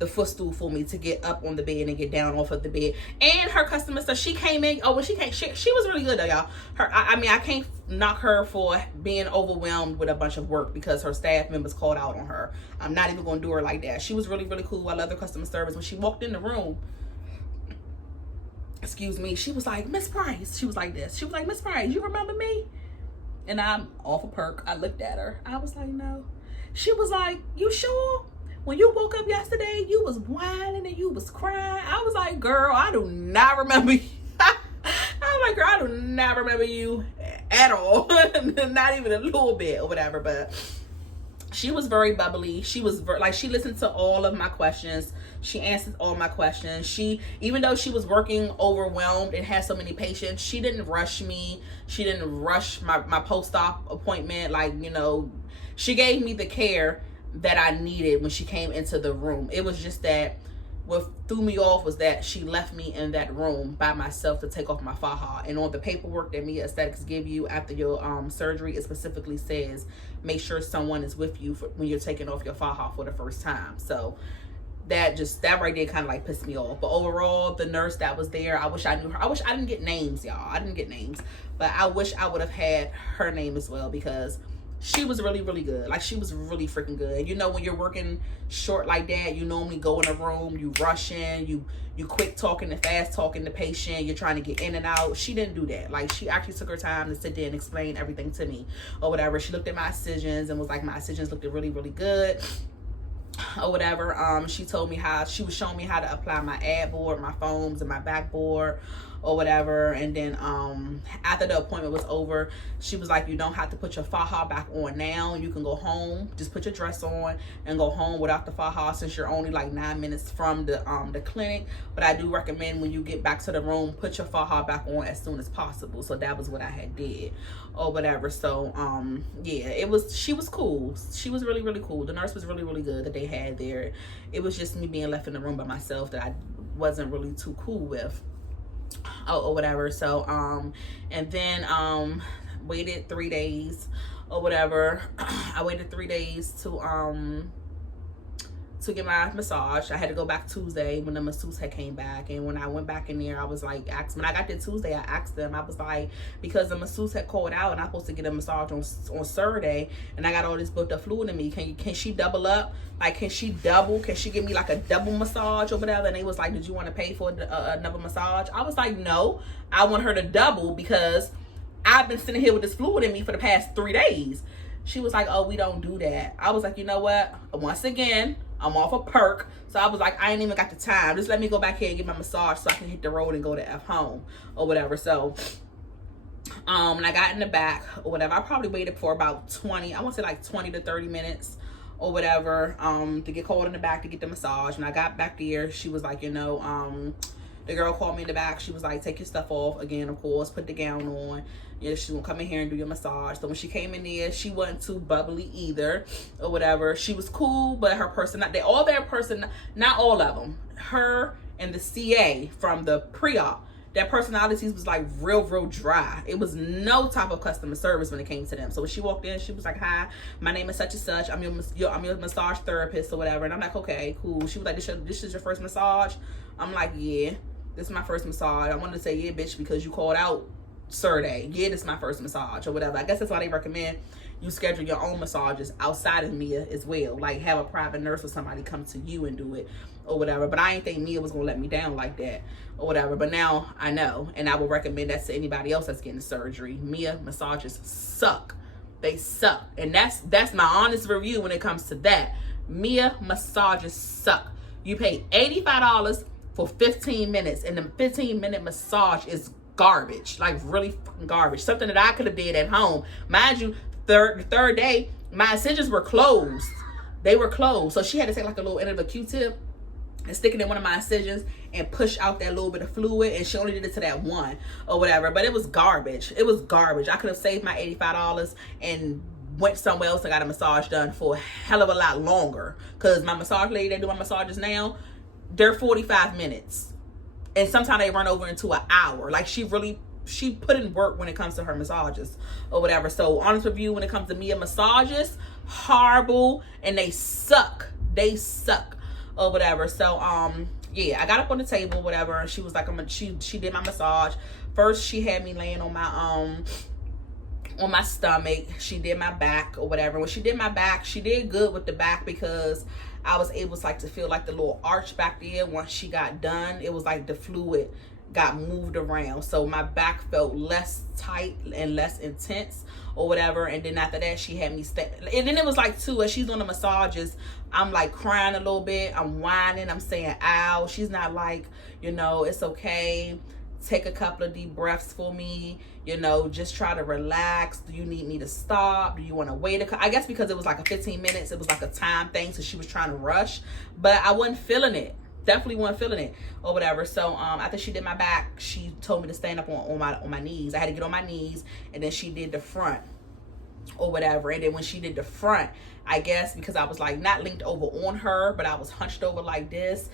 footstool for me to get up on the bed and get down off of the bed. And her customer, so she came in. Oh, when she came, she was really good though, y'all. I can't knock her for being overwhelmed with a bunch of work because her staff members called out on her. I'm not even gonna do her like that. She was really, really cool. I love her customer service. When she walked in the room, excuse me, she was like, Miss Price. She was like this. She was like, Miss Price, you remember me? and I'm off a perk. I looked at her. I was like, no. She was like, you sure? When you woke up yesterday, you was whining and you was crying. I was like, girl, I do not remember you. I was like, girl, I do not remember you at all. Not even a little bit or whatever. But she was very bubbly. She was she listened to all of my questions. She answered all my questions. She, even though she was working overwhelmed and had so many patients, she didn't rush me. She didn't rush my post-op appointment. Like, you know, she gave me the care that I needed when she came into the room. It was just that what threw me off was that she left me in that room by myself to take off my faja. And on the paperwork that Mia Aesthetics give you after your surgery, it specifically says make sure someone is with you when you're taking off your faja for the first time. So that right there kind of like pissed me off. But overall, the nurse that was there, I wish I knew her. I wish I didn't get names, y'all. I didn't get names, but I wish I would have had her name as well, because she was really, really good. Like, she was really freaking good. You know, when you're working short like that, you normally go in a room, you rush in, you quick talking and fast talking the patient, you're trying to get in and out. She didn't do that. Like, she actually took her time to sit there and explain everything to me or whatever. She looked at my incisions and was like, my incisions looked really, really good or whatever. She told me she was showing me how to apply my ad board, my foams, and my backboard or whatever. And then after the appointment was over, she was like, you don't have to put your faja back on now. You can go home. Just put your dress on and go home without the faja, since you're only like 9 minutes from the clinic. But I do recommend when you get back to the room, put your faja back on as soon as possible. So that was what I had did or whatever. So yeah, she was cool. She was really, really cool. The nurse was really, really good that they had there. It was just me being left in the room by myself that I wasn't really too cool with or whatever. So and then waited 3 days or whatever. I waited 3 days to get my massage. I had to go back Tuesday when the masseuse had came back. And when I went back in there, I was like, when I got there Tuesday, I asked them, I was like, because the masseuse had called out and I'm supposed to get a massage on Saturday, and I got all this built up fluid in me. Can she double up? Like, can she give me like a double massage or whatever? And they was like, did you want to pay for another massage? I was like, no, I want her to double because I've been sitting here with this fluid in me for the past 3 days. She was like, oh, we don't do that. I was like, you know what? Once again, I'm off a perk. So I was like, I ain't even got the time. Just let me go back here and get my massage so I can hit the road and go to F home or whatever. So and I got in the back or whatever. I probably waited for about 20 to 30 minutes or whatever to get called in the back to get the massage. When I got back there, she was like, you know, the girl called me in the back. She was like, take your stuff off again, of course, put the gown on. Yeah, she's gonna come in here and do your massage. So when she came in there, she wasn't too bubbly either or whatever. She was cool, but her not all of them, her and the CA from the pre-op, their personalities was like real dry. It was no type of customer service when it came to them. So when she walked in, she was like, hi, my name is such and such. I'm your massage therapist or whatever. And I'm like, okay, cool. She was like, this is your first massage? I'm like, yeah, this is my first massage. I wanted to say, yeah, bitch, because you called out Saturday. Yeah, this is my first massage or whatever. I guess that's why they recommend you schedule your own massages outside of Mia as well. Like, have a private nurse or somebody come to you and do it or whatever. But I ain't think Mia was gonna let me down like that or whatever. But now I know, and I would recommend that to anybody else that's getting surgery. Mia massages suck. They suck. And that's my honest review when it comes to that. Mia massages suck. You pay $85 for 15 minutes, and the 15-minute massage is garbage, like really fucking garbage. Something that I could have did at home. Mind you, the third day, my incisions were closed. They were closed. So she had to take like a little end of a Q-tip and stick it in one of my incisions and push out that little bit of fluid, and she only did it to that one or whatever. But it was garbage. It was garbage. I could have saved my $85 and went somewhere else and got a massage done for a hell of a lot longer, because my massage lady that do my massages now, they're 45 minutes. And sometimes they run over into an hour. Like, she put in work when it comes to her massages or whatever. So honest review when it comes to Mia massages, horrible, and they suck. They suck or whatever. So yeah, I got up on the table, whatever, and she was like, she did my massage. First, she had me laying on my stomach. She did my back or whatever. When she did my back, she did good with the back, because I was able to feel like the little arch back there. Once she got done, it was like the fluid got moved around, so my back felt less tight and less intense or whatever. And then after that, she had me and then it was like too, as she's on the massages, I'm like crying a little bit, I'm whining, I'm saying ow. She's not like, you know, it's okay, take a couple of deep breaths for me, you know, just try to relax. Do you need me to stop? Do you want to wait I guess because it was like a 15 minutes, it was like a time thing, so she was trying to rush, but I wasn't feeling it. Definitely wasn't feeling it or whatever. So after she did my back, she told me to stand up on my knees. I had to get on my knees, and then she did the front or whatever. And then when she did the front, I guess because I was like not linked over on her, but I was hunched over like this,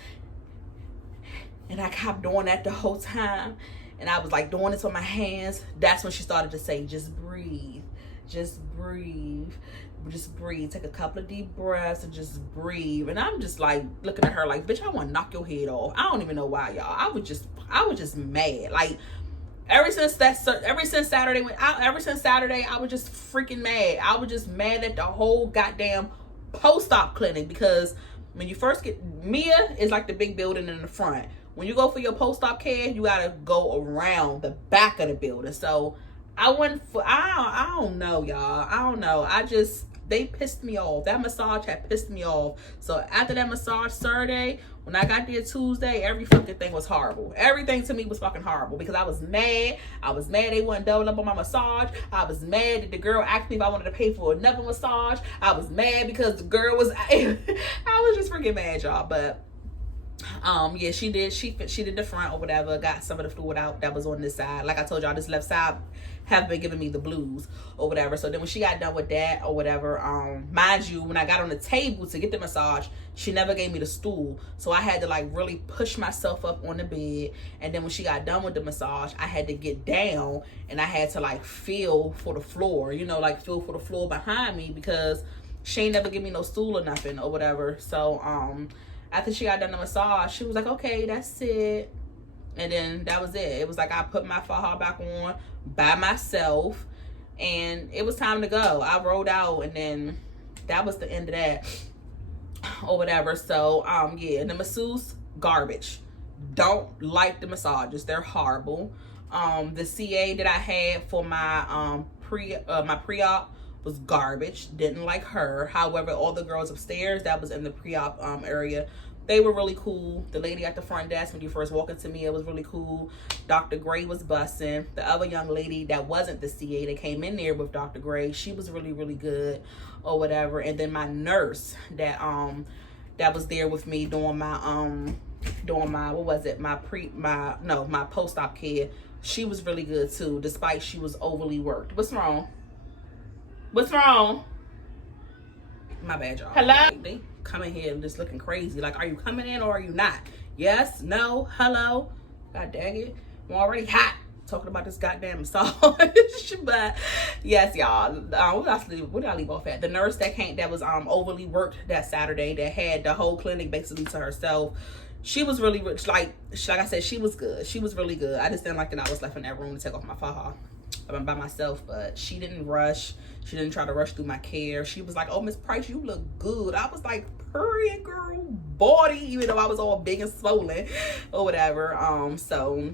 and I kept doing that the whole time, and I was like doing this with my hands. That's when she started to say, just breathe, just breathe, just breathe, take a couple of deep breaths and just breathe. And I'm just like looking at her like, bitch, I want to knock your head off. I don't even know why, y'all. I was just mad. Like ever since Saturday, I was just freaking mad. I was just mad at the whole goddamn post-op clinic, because when you first get, Mia is like the big building in the front. When you go for your post-op care, you gotta go around the back of the building. So I don't know, y'all. I don't know. They pissed me off. That massage had pissed me off. So after that massage Saturday, when I got there Tuesday, every fucking thing was horrible. Everything to me was fucking horrible, because I was mad. I was mad they wouldn't double up on my massage. I was mad that the girl asked me if I wanted to pay for another massage. I was mad because the girl was, I was just freaking mad, y'all. But yeah, she did the front or whatever, got some of the fluid out that was on this side. Like I told y'all, this left side have been giving me the blues or whatever. So then when she got done with that or whatever, mind you, when I got on the table to get the massage, she never gave me the stool, so I had to like really push myself up on the bed. And then when she got done with the massage, I had to get down and I had to like feel for the floor, you know, like feel for the floor behind me, because she ain't never give me no stool or nothing or whatever. So after she got done the massage, she was like, okay, that's it. And then that was it. It was like I put my faja back on by myself, and it was time to go. I rolled out, and then that was the end of that or whatever. So yeah, the masseuse, garbage. Don't like the massages. They're horrible. The CA that I had for my pre-op was garbage. Didn't like her. However, all the girls upstairs that was in the pre-op area, they were really cool. The lady at the front desk when you first walk into me, it was really cool. Dr.Gray was bussing. The other young lady that wasn't the CA that came in there with Dr.Gray, she was really, really good or whatever. And then my nurse that was there with me doing my my post-op care, she was really good too, despite she was overly worked. What's wrong? What's wrong? My bad, y'all. Hello? They come in here and just looking crazy. Like, are you coming in or are you not? Yes, no, hello. God dang it. I'm already hot talking about this goddamn massage. But yes, y'all. Where did I leave off at? The nurse that was overly worked that Saturday, that had the whole clinic basically to herself. She was really rich. Like I said, she was good. She was really good. I just didn't like that I was left in that room to take off my faja by myself. But she didn't rush. She didn't try to rush through my care. She was like, oh, Miss Price, you look good. I was like, period, girl, body, even though I was all big and swollen or whatever. So,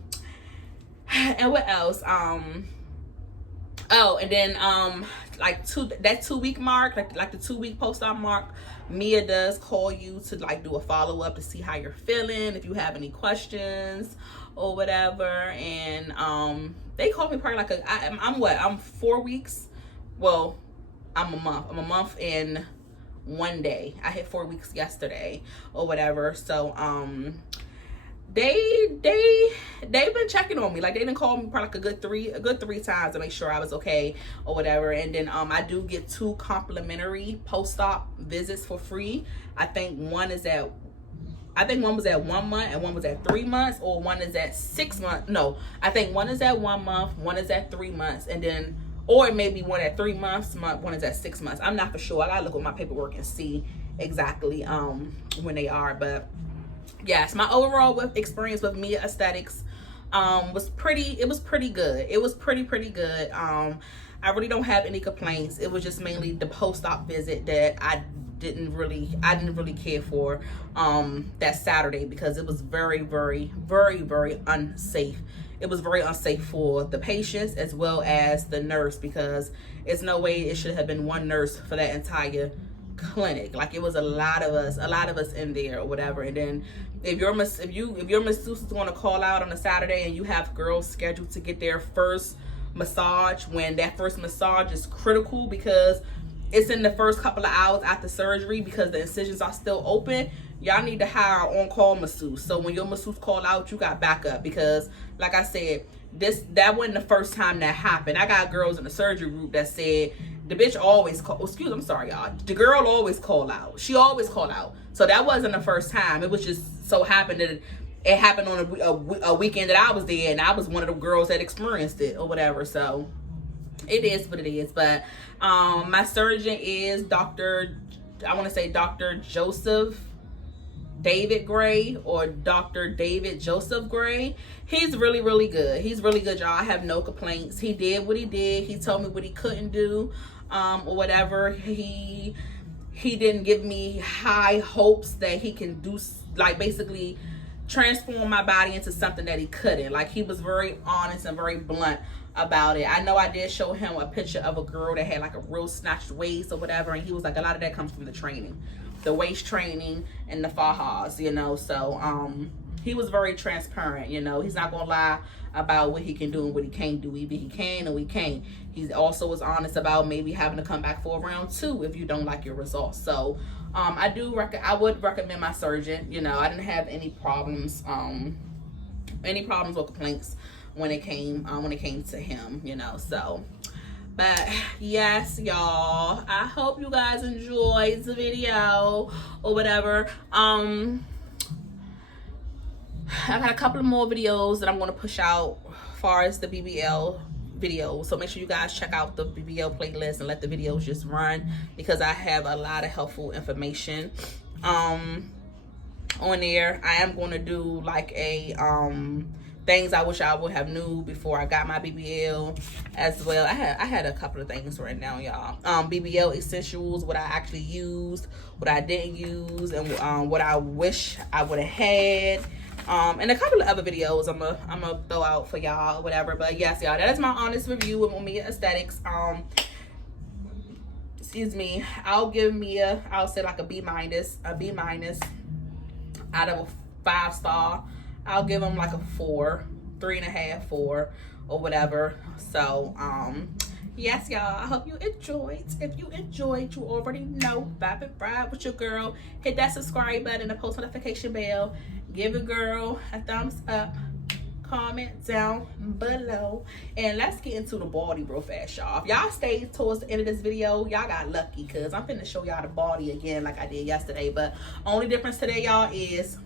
and what else? Oh, and then like that 2 week mark, like the 2 week post-op mark, Mia does call you to like do a follow-up to see how you're feeling, if you have any questions or whatever. And they called me probably like I'm 4 weeks. Well, I'm a month and 1 day. I hit 4 weeks yesterday or whatever. So they've been checking on me. Like, they didn't call me probably like a good three times to make sure I was okay or whatever. And then I do get 2 complimentary post-op visits for free. I think one was at 1 month and one was at 3 months, or one is at 6 months. No, I think one is at 1 month, one is at 3 months, and then, or it may be one at 3 months, one is at 6 months. I'm not for sure. I gotta look at my paperwork and see exactly when they are. But yes, my overall experience with Mia Aesthetics was pretty good. It was pretty good. I really don't have any complaints. It was just mainly the post-op visit that I didn't really care for that Saturday, because it was very, very, very, very unsafe. It was very unsafe for the patients as well as the nurse, because it's no way it should have been one nurse for that entire clinic. Like, it was a lot of us in there or whatever. And then if your masseuse is going to call out on a Saturday and you have girls scheduled to get their first massage, when that first massage is critical because it's in the first couple of hours after surgery, because the incisions are still open, y'all need to hire an on-call masseuse. So when your masseuse call out, you got backup, because like I said, that wasn't the first time that happened. I got girls in the surgery group that said the bitch always call. I'm sorry, y'all. The girl always call out. She always call out. So that wasn't the first time. It was just so happened that it happened on a weekend that I was there, and I was one of the girls that experienced it or whatever. So it is what it is. But my surgeon is Dr. Joseph David Gray, or Dr. David Joseph Gray. He's really, really good. He's really good, y'all. I have no complaints. He did what he did. He told me what he couldn't do, or whatever. He didn't give me high hopes that he can do, like, basically transform my body into something that he couldn't. Like, he was very honest and very blunt about it. I know I did show him a picture of a girl that had like a real snatched waist or whatever, and he was like, a lot of that comes from the training, the waist training and the fahas, you know. So he was very transparent, you know. He's not gonna lie about what he can do and what he can't do. Either he can or he can't. He also was honest about maybe having to come back for round 2 if you don't like your results. So I would recommend my surgeon. You know, I didn't have any problems or complaints when it came to him, you know. So, but yes, y'all, I hope you guys enjoyed the video or whatever. I got a couple of more videos that I'm going to push out as far as the BBL videos, so make sure you guys check out the BBL playlist and let the videos just run, because I have a lot of helpful information on there. I am going to do like a things I wish I would have knew before I got my BBL as well. I had a couple of things right now, y'all. BBL essentials, what I actually used, what I didn't use, and what I wish I would have had. And a couple of other videos I'm gonna throw out for y'all or whatever. But yes, y'all, that is my honest review of Mia Aesthetics. Excuse me, I'll give Mia, I'll say like a B minus out of a 5-star. I'll give them like a 4, 3.5, 4 or whatever. So yes, y'all, I hope you enjoyed. If you enjoyed, you already know, vibe and ride with your girl. Hit that subscribe button and the post notification bell. Give a girl a thumbs up, comment down below, and let's get into the body real fast, y'all. If y'all stayed towards the end of this video, y'all got lucky, because I'm finna show y'all the body again like I did yesterday. But only difference today, y'all, is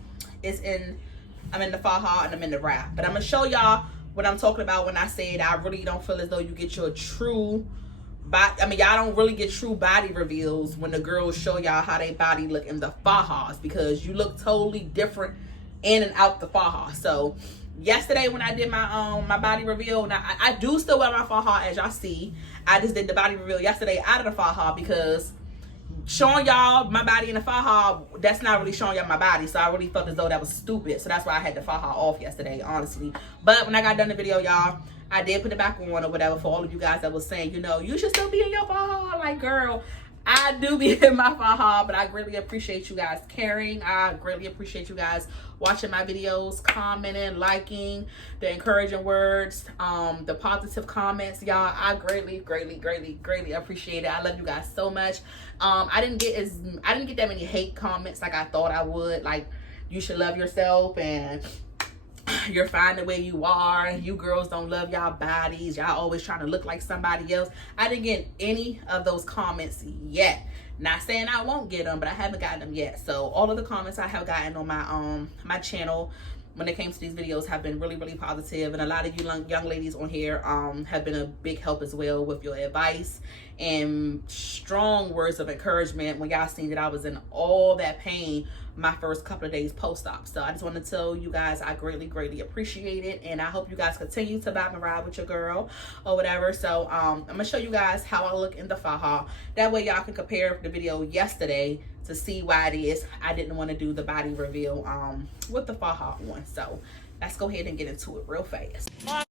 I'm in the faja and I'm in the wrap. But I'm gonna show y'all what I'm talking about when I said I really don't feel as though you get your true body. I mean, y'all don't really get true body reveals when the girls show y'all how they body look in the fajas, because you look totally different in and out the faja. So yesterday when I did my my body reveal, now I do still wear my faja, as y'all see. I just did the body reveal yesterday out of the faja, because showing y'all my body in the faja, that's not really showing y'all my body. So I really felt as though that was stupid. So that's why I had the faja off yesterday, honestly. But when I got done the video, y'all, I did put it back on or whatever, for all of you guys that was saying, you know, you should still be in your faja. Like, girl, I do be in my faja, but I greatly appreciate you guys caring. I greatly appreciate you guys watching my videos, commenting, liking, the encouraging words, the positive comments, y'all. I greatly appreciate it. I love you guys so much. I didn't get that many hate comments like I thought I would, like, you should love yourself and you're fine the way you are, you girls don't love y'all bodies, y'all always trying to look like somebody else. I didn't get any of those comments yet. Not saying I won't get them, but I haven't gotten them yet. So all of the comments I have gotten on my my channel when it came to these videos have been really, really positive, and a lot of you young ladies on here have been a big help as well with your advice and strong words of encouragement when y'all seen that I was in all that pain my first couple of days post-op. So I just want to tell you guys I greatly appreciate it, and I hope you guys continue to vibe and ride with your girl or whatever. So I'm gonna show you guys how I look in the faja. That way y'all can compare the video yesterday to see why it is I didn't want to do the body reveal with the faja on. So let's go ahead and get into it real fast. My